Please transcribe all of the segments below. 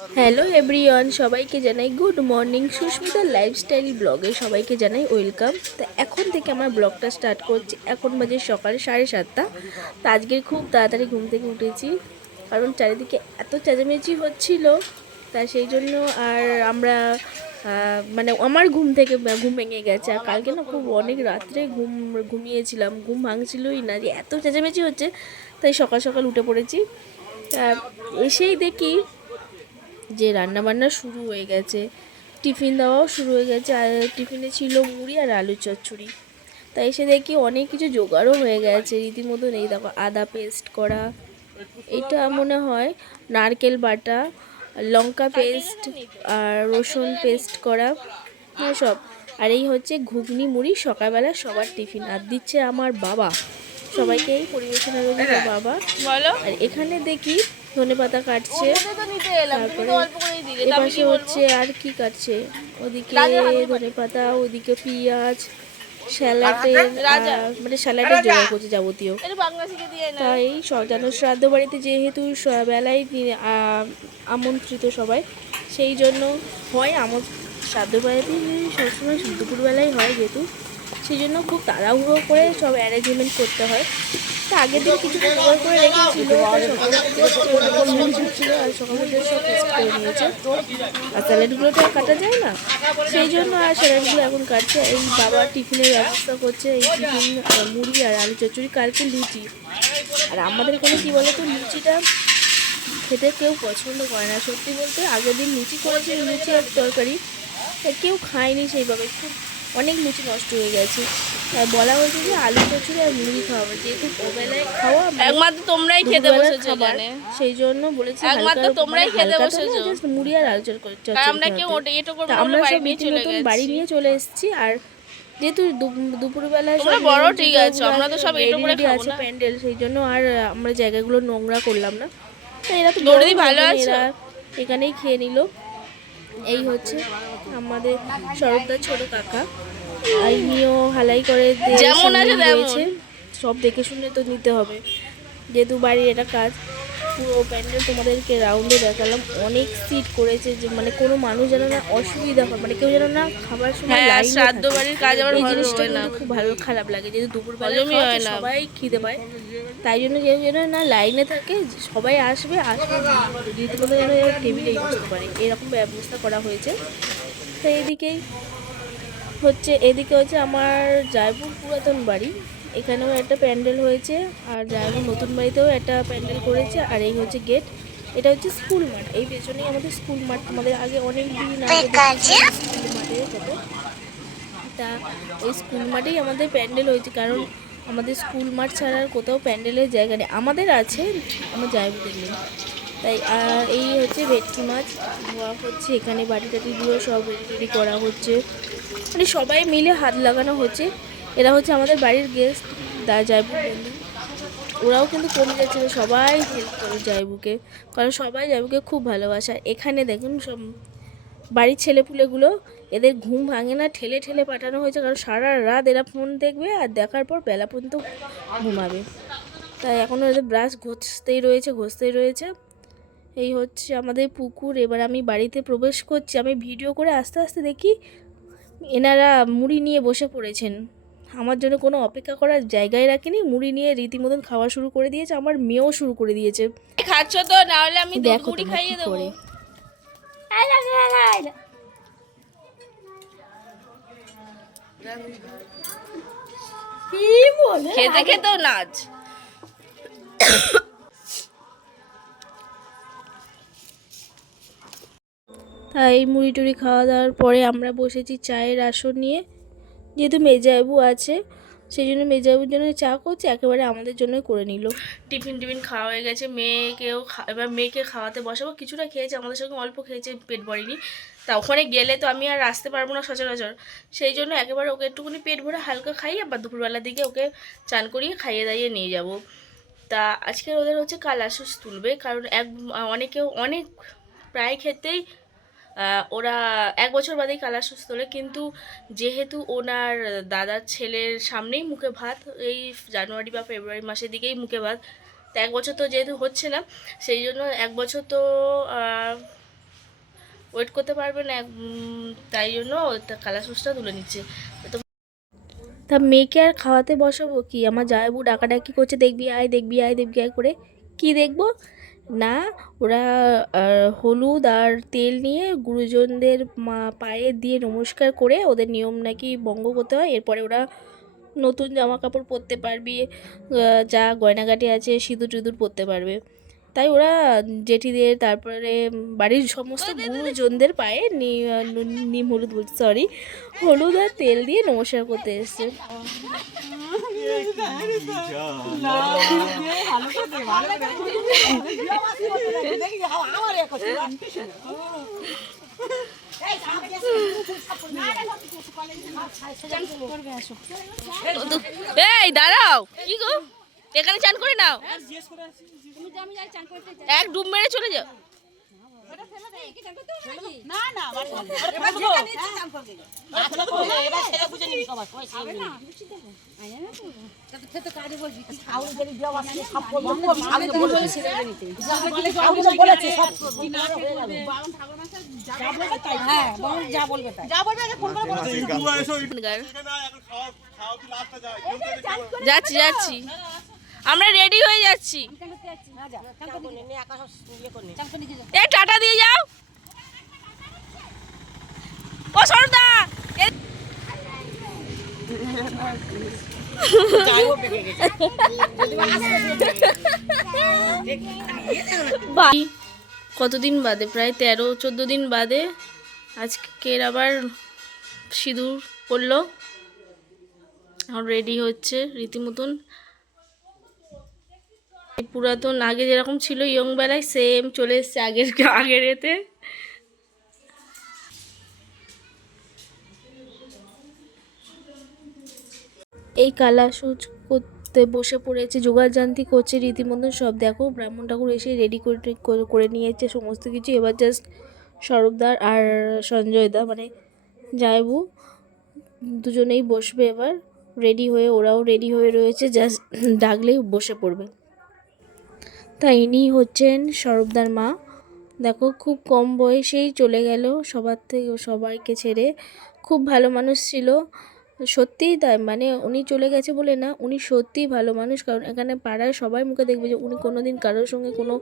Hello everyone, সবাইকে জানাই good morning. Susmita lifestyle ব্লগে সবাইকে জানাই ওয়েলকাম। তো এখন থেকে আমার ব্লগটা স্টার্ট করছি। এখন বাজে সকাল 7:30। তো আজকে খুব তাড়াতাড়ি ঘুম থেকে উঠেছি, কারণ চারিদিকে এত চেঁচামেচি হচ্ছিল। তা সেই জন্য আর আমরা মানে আমার ঘুম ভেঙে গেছে। আর কালকে না খুব অনেক রাত্রে ঘুমিয়েছিলাম, ঘুম ভাঙছিলই না, যে এত চেঁচামেচি হচ্ছে। তাই সকাল সকাল উঠে পড়েছি। তা এসেই দেখি যে রান্নাবান্না শুরু হয়ে গেছে, টিফিন দেওয়াও শুরু হয়ে গেছে। আর টিফিনে ছিল মুড়ি আর আলু চচ্চড়ি। তাই এসে দেখি অনেক কিছু জোগাড়ও হয়ে গেছে রীতিমতন। এই দেখো, আদা পেস্ট করা, এটা মনে হয় নারকেল বাটা, লঙ্কা পেস্ট আর রসুন পেস্ট করা, সব। আর এই হচ্ছে ঘুগনি মুড়ি সকালবেলা সবার টিফিন। আর দিচ্ছে আমার বাবা, সবাইকে এই পরিবেশনের জন্য বাবা। আর এখানে দেখি ধনেপাতা কাটছে, তারপরে এপাশে হচ্ছে আর কি কাটছে, ওদিকে ধনেপাতা, ওদিকে পেঁয়াজ, স্যালাডের মানে স্যালাডের জোগাড় করছে যাবতীয়। তাই যেন শ্রাদ্ধ বাড়িতে যেহেতু বেলায় আমন্ত্রিত সবাই, সেই জন্য হয় শ্রাদ্ধ বাড়িতে সবসময় দুপুরবেলায় হয়, যেহেতু সেই জন্য খুব তাড়াহুড়ো করে সব অ্যারেঞ্জমেন্ট করতে হয়। তা আগের দিন কিছু জোগাড় করে রেখেছিল, ছিল আর সকালে সব টেস্ট করে নিয়েছে। আর স্যালাডগুলো তো আর কাটা যায় না, সেই জন্য আর স্যালাডগুলো এখন কাটছে। এই বাবা টিফিনের ব্যবস্থা করছে, এই টিফিন মুড়ি আর আলু চচ্চড়ি, কালকে লুচি। আর আমাদের এখানে কী বলো তো, লুচিটা খেতে কেউ পছন্দ করে না। সত্যি বলতে আগের দিন লুচি করেছে, লুচি আর তরকারি, কেউ খায়নি সেইভাবে। খুব অনেক লুচি নষ্ট হয়ে গেছে। তাই বলা হয়েছে যে আলু চচ্চড়ি আর মুড়ি খাওয়াবে, যেহেতু ওবেলায় খাওয়া একমাত্র তোমরাই খেতে বসেছো জানে, সেই জন্য বলেছি একমাত্র তোমরাই খেতে বসেছো, জাস্ট মুড়ি আর আলু চচ্চড়ি। আমরা কেউ ওটা এটো করব না, আমরা বাড়ি সব নিয়ে চলে নতুন গেছি। বাড়ি নিয়ে চলে এসেছি। আর যেহেতু দুপুরবেলায় তোমরা বড় ঠিক আছে, আমরা তো সব এটো করে খাবো আছে না। প্যান্ডেল, সেই জন্য আর আমরা জায়গাগুলো নোংরা করলাম না। তো এরা তো দৌড়দি ভালো আছে, এরা এখানেই খেয়ে নিল। এই হচ্ছে আমাদের সরবদার ছোট কাকা, এই নিয়েও হালাই করে যেমন আছে রয়েছে। তেমন। সব দেখে শুনে তো নিতে হবে, যেহেতু বাড়ির এটা কাজ। পুরো প্যান্ডেল তোমাদেরকে রাউন্ডে দেখালাম, অনেক সিট করেছে, যে মানে কোনো মানুষ যেন না অসুবিধা হয়, মানে কেউ যেন না খাবার সময় লাইনে শ্রাদ্ধ থাকে। বাড়ির কাজ আবার এই ভালো জিনিসটা হয় না, কিন্তু খুব ভালো খারাপ লাগে, যেহেতু দুপুরবেলা হজমই হয় না। সবাই খিদে পায়। তাই জন্য কেউ যেন না লাইনে থাকে, সবাই আসবে রীতিমতো যেন টেবিলেই বসতে পারে, এরকম ব্যবস্থা করা হয়েছে। তো এদিকে হচ্ছে আমার জায়পুর পুরাতন বাড়ি, এখানেও একটা প্যান্ডেল হয়েছে। আর জায়পুর নতুন বাড়িতেও একটা প্যান্ডেল করেছে। আর এই হচ্ছে গেট, এটা হচ্ছে স্কুল মাঠ। এই পেছনেই আমাদের স্কুল মাঠ, আমাদের আগে অনেক দিন আগে স্কুল মাঠে যেত। তা ওই স্কুল মাঠেই আমাদের প্যান্ডেল হয়েছে, কারণ আমাদের স্কুল মাঠ ছাড়া আর কোথাও প্যান্ডেলের জায়গা নেই। আমাদের আছে, আমার জায়পুরের নেই। তাই এই হচ্ছে ভেটকি মাছ ধোয়া হচ্ছে, এখানে বাটি টাটি দিয়ে সব রেডি করা হচ্ছে, মানে সবাই মিলে হাত লাগানো হচ্ছে। এরা হচ্ছে আমাদের বাড়ির গেস্ট, জায়বু বন্ধু। ওরাও কিন্তু কমে যাচ্ছে না, সবাই হেল্প করে জায়বুকে, কারণ সবাই জায়বুকে খুব ভালোবাসে। আর এখানে দেখুন সব বাড়ির ছেলেপুলেগুলো, এদের ঘুম ভাঙে না, ঠেলে ঠেলে পাঠানো হয়েছে, কারণ সারা রাত এরা ফোন দেখবে আর দেখার পর বেলা পর্যন্ত ঘুমাবে। তাই এখনও এদের ব্রাশ ঘষতেই রয়েছে। এই হচ্ছে আমাদের পুকুর। এবার আমি বাড়িতে প্রবেশ করছি, আমি ভিডিও করে আস্তে আস্তে দেখি এনারা মুড়ি নিয়ে বসে পড়েছেন। আমার জন্য কোনো অপেক্ষা করার জায়গায় রাখেনি, মুড়ি নিয়ে রীতিমতন খাওয়া শুরু করে দিয়েছে। আমার মেয়েও শুরু করে দিয়েছে। খাচ্ছ তো, না হলে আমি দুধ দেখো মুড়ি তোমরা খাইয়ে কি দেবো। করে। খেতে খেতেও নাচ। তাই মুড়ি টুড়ি খাওয়া দাওয়ার পরে আমরা বসেছি চায়ের আসর নিয়ে। যেহেতু মেজাইবু আছে, সেই জন্য মেজাইবুর জন্য চা করছে, একেবারে আমাদের জন্যই করে নিল। টিফিন খাওয়া হয়ে গেছে, এবার মেয়েকে খাওয়াতে বসাবো। কিছুটা খেয়েছে, আমাদের সঙ্গে অল্প খেয়েছে, পেট ভরেনি। তা ওখানে গেলে তো আমি আর আসতে পারবো না সচরাচর, সেই জন্য একেবারে ওকে একটুখানি পেট ভরে হালকা খাইয়ে, আবার দুপুরবেলার দিকে ওকে চান করিয়ে খাইয়ে দাইয়ে নিয়ে যাব। তা আজকে ওদের হচ্ছে কাল আসুস তুলবে, কারণ অনেক প্রায় ক্ষেত্রেই ওরা 1 বছর বাদেই কালাশস তোলে। কিন্তু যেহেতু ওনার দাদার ছেলের সামনেই মুখে ভাত, এই জানুয়ারি বা ফেব্রুয়ারি মাসের দিকেই মুখে ভাত, তা 1 বছর তো যেহেতু হচ্ছে না, সেই জন্য 1 বছর তো ওয়েট করতে পারবে না, তাই জন্য কালা সসটা তুলে নিচ্ছে। তো তা মেয়েকে আর খাওয়াতে বসাবো কি, আমার জামাইবু ডাকাডাকি করছে দেখবি আয় দেখবি আয় দেখবি আয় করে, কি দেখবো না। ওরা হলুদ আর তেল নিয়ে গুরুজনদের পায়ে দিয়ে নমস্কার করে ওদের নিয়ম নাকি ভঙ্গ করতে হয়, এরপরে ওরা নতুন জামা কাপড় পরতে পারবি, যা গয়নাগাটি আছে সিঁদুর টিঁদুর পরতে পারবে। তাই ওরা জেঠিদের তারপরে বাড়ির সমস্ত গুরুজনদের পায়ে নিম হলুদ বলতে সরি হলুদ আর তেল দিয়ে নমস্কার করতে এসছে। এই দাঁড়াও, কি গো এখানে চান করে নাও, এক ডুব মেরে চলে যাও। যাচ্ছি যাচ্ছি, আমরা রেডি হয়ে যাচ্ছি। এ টাটা দিয়ে যাও। ও সরদা কতদিন বাদে, প্রায় 13-14 দিন বাদে আজকের আবার সিঁদুর পড়লো, এখন রেডি হচ্ছে রীতিমতন। পুরাতন আগে যেরকম ছিল ইয়ং বেলায় সেম চলে এসছে আগের এতে। এই কালা সুচ করতে বসে পড়েছে, যোগাযান্তি করছে রীতিমতন সব। দেখো ব্রাহ্মণ ঠাকুর এসে রেডি করে নিয়েছে সমস্ত কিছু। এবার জাস্ট স্বরূপদার আর সঞ্জয়দা মানে জায়বু দুজনেই বসবে এবার রেডি হয়ে, ওরাও রেডি হয়ে রয়েছে, জাস্ট ডাকলেই বসে পড়বে। তা ইনি হচ্ছেন স্বরূপদার মা। দেখো খুব কম বয়সেই চলে গেল সবার থেকে, সবাইকে ছেড়ে। খুব ভালো মানুষ ছিল, সত্যিই তাই, মানে উনি চলে গেছে বলে না, উনি সত্যিই ভালো মানুষ। কারণ এখানে পাড়ায় সবাই মুখে দেখবে যে উনি কোনো দিন কারোর সঙ্গে কোনো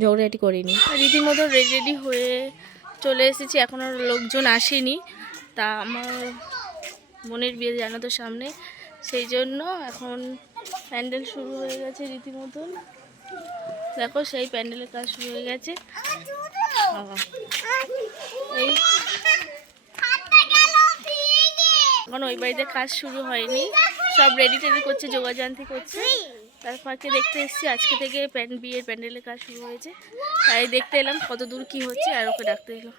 ঝগড়াঝাটি করেনি। রীতিমতো রেডি হয়ে চলে এসেছি, এখনও লোকজন আসেনি। তা আমার বোনের বিয়ে জানো তো সামনে, সেই জন্য এখন প্যান্ডেল শুরু হয়ে গেছে রীতিমতন। দেখো সেই প্যান্ডেলের কাজ শুরু হয়ে গেছে। এই এখন ওই বাড়িতে কাজ শুরু হয়নি, সব রেডি টেডি করছে, যোগাযান্তি করছে। তার ফাঁকে দেখতে এসেছি আজকে থেকে বিয়ের প্যান্ডেলের কাজ শুরু হয়েছে, তাই দেখতে এলাম কত দূর কি হচ্ছে, আর ওকে ডাকতে এলাম।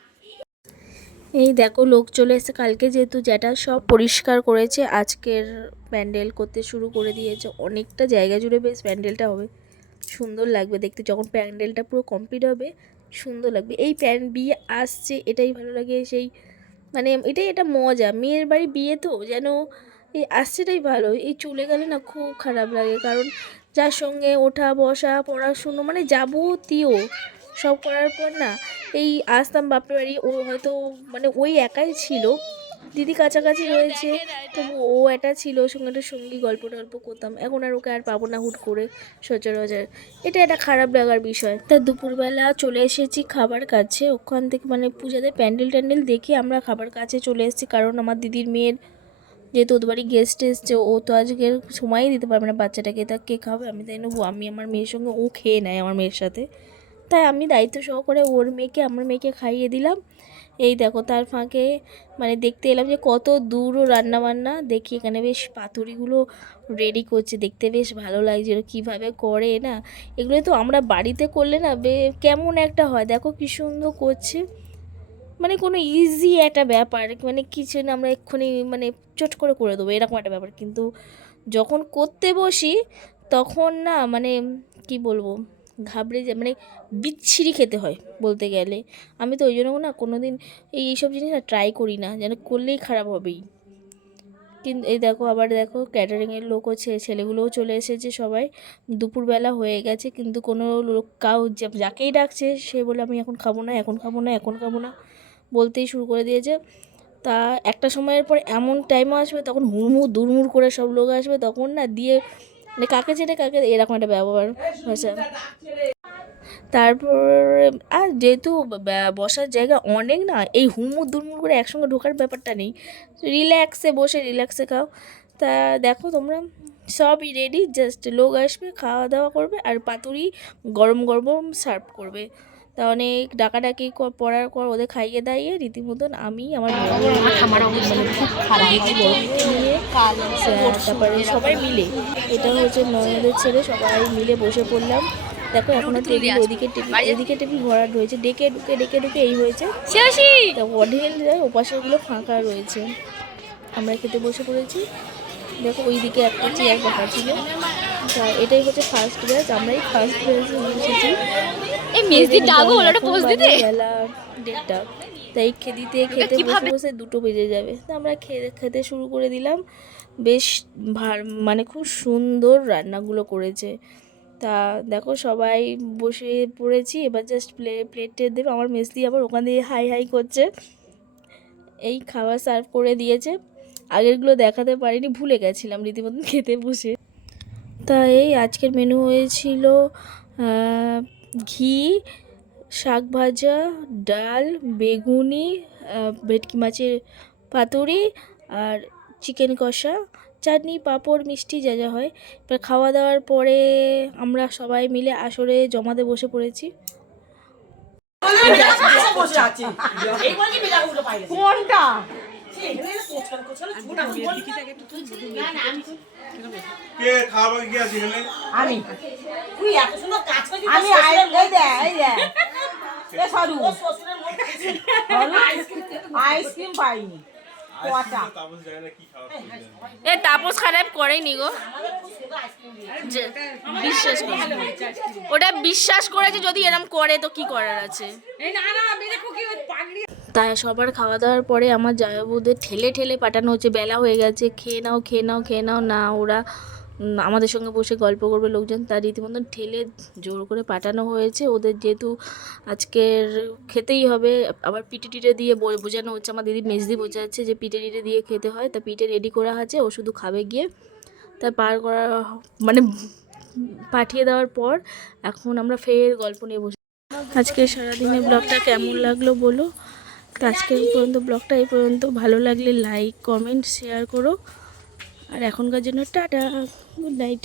এই দেখো লোক চলে এসেছে, কালকে যেহেতু যেটা সব পরিষ্কার করেছে আজকের প্যান্ডেল করতে শুরু করে দিয়েছে। অনেকটা জায়গা জুড়ে বেশ প্যান্ডেলটা হবে, সুন্দর লাগবে দেখতে। যখন প্যান্ডেলটা পুরো কমপ্লিট হবে সুন্দর লাগবে। এই বিয়ে আসছে এটাই ভালো লাগে, সেই মানে এটা মজা। মেয়ের বাড়ি বিয়ে তো যেন এই আসছেটাই ভালো, এই চলে গেলে না খুব খারাপ লাগে। কারণ যার সঙ্গে ওঠা বসা পড়াশুনো মানে যাবতীয় সব করার পর না এই আসতাম বাপের বাড়ি, ও হয়তো মানে ওই একাই ছিল, দিদি কাছাকাছি রয়েছে তবু ও একটা ছিল, ওর সঙ্গে একটা সঙ্গী গল্প টল্প করতাম। এখন আর ওকে আর পাবো না হুট করে সচরাচর, এটা একটা খারাপ লাগার বিষয়। তা দুপুরবেলা চলে এসেছি খাবার কাছে, ওখান থেকে মানে পূজাতে প্যান্ডেল ট্যান্ডেল দেখে আমরা খাবার কাছে চলে এসেছি। কারণ আমার দিদির মেয়ের যেহেতু ওদের বাড়ি গেস্ট এসছে, ও তো আজকে সময়ই দিতে পারবে না বাচ্চাটাকে, তা কে খাবে, আমি তাই নেবো। আমি আমার মেয়ের সঙ্গে, ও খেয়ে নেয় আমার মেয়ের সাথে, তাই আমি দায়িত্ব সহকারে ওর মেয়েকে আমার মেয়েকে খাইয়ে দিলাম। এই দেখো তার ফাঁকে মানে দেখতে এলাম যে কত দূরও রান্নাবান্না, দেখি এখানে বেশ পাতুরিগুলো রেডি করছে, দেখতে বেশ ভালো লাগছে কীভাবে করে না। এগুলো তো আমরা বাড়িতে করলে না কেমন একটা হয়, দেখো কী সুন্দর করছে, মানে কোনো ইজি একটা ব্যাপার, মানে কিছু না আমরা এক্ষুনি মানে চট করে দেবো এরকম একটা ব্যাপার। কিন্তু যখন করতে বসি তখন না মানে কি বলবো, ঘাবড়ে যায়, মানে বিচ্ছিরি খেতে হয় বলতে গেলে। আমি তো ওই জন্য না কোনো দিন এইসব জিনিস না ট্রাই করি না, যেন করলেই খারাপ হবেই। কিন্তু এই দেখো আবার দেখো ক্যাটারিংয়ের লোকও ছেলেগুলোও চলে এসেছে সবাই। দুপুরবেলা হয়ে গেছে কিন্তু কোনো লোক যাকেই ডাকছে সে বলে আমি এখন খাবো না, এখন খাবো না, এখন খাবো না, বলতেই শুরু করে দিয়েছে। তা একটা সময়ের পর এমন টাইমও আসবে তখন হুড়মুড় দুড়মুড় করে সব লোক আসবে, তখন না দিয়ে মানে কাকে ছেড়ে কাকে এরকম একটা ব্যবহার ভাষা। তারপরে আর যেহেতু বসার জায়গা অনেক না, এই হুড়মুড় দুড়মুড় করে একসঙ্গে ঢোকার ব্যাপারটা নেই, রিল্যাক্সে বসে রিল্যাক্সে খাও। তা দেখো তোমরা সবই রেডি, জাস্ট লোক আসবে, খাওয়া দাওয়া করবে আর পাতুরি গরম গরম সার্ভ করবে। তা অনেক ডাকাডাকি পড়ার পর ওদের খাইয়ে দাইয়ে রীতিমতন আমি আমার খুব খারাপ নিয়ে তারপরে সবাই মিলে, এটা হচ্ছে ননদের ছেলে, সবাই মিলে বসে পড়লাম। দেখো এখনো টেবিল ওদিকে টেবিল এদিকে টেবিল ভরা রয়েছে, ডেকে ঢুকে এই হয়েছে, তা অঢেল ওপাশেরগুলো ফাঁকা রয়েছে। আমরা খেতে বসে পড়েছি। দেখো ওইদিকে একটা চেয়ার ফাঁকা ছিল। তা এটাই হচ্ছে ফার্স্ট ব্যাচ, আমরাই ফার্স্ট ব্যাচে বসেছি। বেলা 1:30, তাই খেতে বসে 2টো বেজে যাবে। তা আমরা খেতে শুরু করে দিলাম। বেশ মানে খুব সুন্দর রান্নাগুলো করেছে। তা দেখো সবাই বসে পড়েছি, এবার জাস্ট প্লেটে দেবে। আমার মেসদি আবার ওখান দিয়ে হাই হাই করছে। এই খাবার সার্ভ করে দিয়েছে, আগেরগুলো দেখাতে পারিনি, ভুলে গেছিলাম রীতিমতন খেতে বসে। তা এই আজকের মেনু হয়েছিল ঘি, শাক ভাজা, ডাল, বেগুনি, ভেটকি মাছের পাতুরি আর চিকেন কষা, চাটনি, পাঁপড়, মিষ্টি যা যা হয়। এবার খাওয়া দাওয়ার পরে আমরা সবাই মিলে আসরে জমাতে বসে পড়েছি। আইসক্রিম পাইনি। এ তাপস খারাপ করেনি গো, বিশ্বাস করে, ওটা বিশ্বাস করেছে, যদি এরম করে তো কি করার আছে। তাই সবার খাওয়া দাওয়ার পরে আমার জামাইবাবুদের ঠেলে ঠেলে পাঠানো হচ্ছে, বেলা হয়ে গেছে, খেয়ে নাও খেয়ে নাও খেয়ে নাও, না ওরা আমাদের সঙ্গে বসে গল্প করবে লোকজন, তার রীতিমতন ঠেলে জোর করে পাঠানো হয়েছে। ওদের যেহেতু আজকের খেতেই হবে, আবার পিঠে টিটে দিয়ে বোঝানো হচ্ছে, আমার দিদি মেজদি বোঝাচ্ছে যে পিঠে টিটে দিয়ে খেতে হয়। তা পিঠে রেডি করা আছে, ও শুধু খাবে গিয়ে। তা পার করা মানে পাঠিয়ে দেওয়ার পর এখন আমরা ফের গল্প নিয়ে বসে। আজকে সারাদিনের ব্লগটা কেমন লাগলো বলো। তো আজকের পর্যন্ত ব্লগটা এই পর্যন্ত, ভালো লাগলে লাইক কমেন্ট শেয়ার করো। আর এখনকার জন্য টাটা, গুড নাইট।